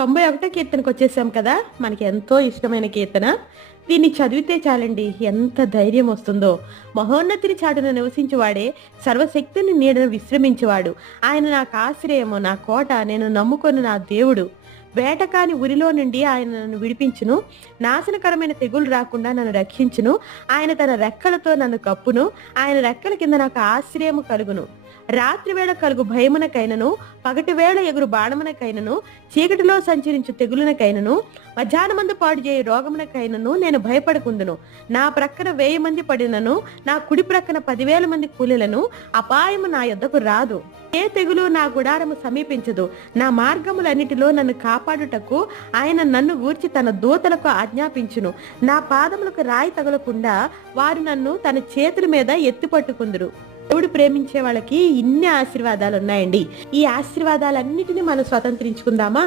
91 కీర్తనకు వచ్చేసాం కదా. మనకి ఎంతో ఇష్టమైన కీర్తన. దీన్ని చదివితే చాలండి ఎంత ధైర్యం వస్తుందో. మహోన్నతిని చాటున నివసించువాడే, సర్వశక్తిని నీడను విశ్రమించువాడు. ఆయన నాకు ఆశ్రయము, నా కోట, నేను నమ్ముకొని నా దేవుడు. వేటకాని ఉరిలో నుండి ఆయన నన్ను విడిపించును. నాశనకరమైన తెగులు రాకుండా నన్ను రక్షించును. ఆయన తన రెక్కలతో నన్ను కప్పును. ఆయన రెక్కల కింద నాకు ఆశ్రయము కలుగును. రాత్రి వేళ కలుగు భయమునకైనను, పగటి వేళ ఎగురు బాణమునకైనను, చీకటిలో సంచరించు తెగులునకైనను, మధ్యాహ్నమందు పాడు చేయ రోగమునకైనను నేను భయపడకుందును. నా ప్రక్కన 1000 మంది పడినను, నా కుడి ప్రక్కన 10,000 మంది కూలిలను, అపాయము నా యొద్దకు రాదు. ఏ తెగులు నా గుడారము సమీపించదు. నా మార్గములన్నిటిలో నన్ను కాపాడుటకు ఆయన నన్ను గూర్చి తన దూతలకు ఆజ్ఞాపించును. నా పాదములకు రాయి తగలకుండా వారు నన్ను తన చేతుల మీద ఎత్తి పట్టుకుందురు. దేవుడు ప్రేమించే వాళ్ళకి ఇన్ని ఆశీర్వాదాలు ఉన్నాయండి. ఈ ఆశీర్వాదాలన్నిటిని మనం స్వతంత్రించుకుందామా?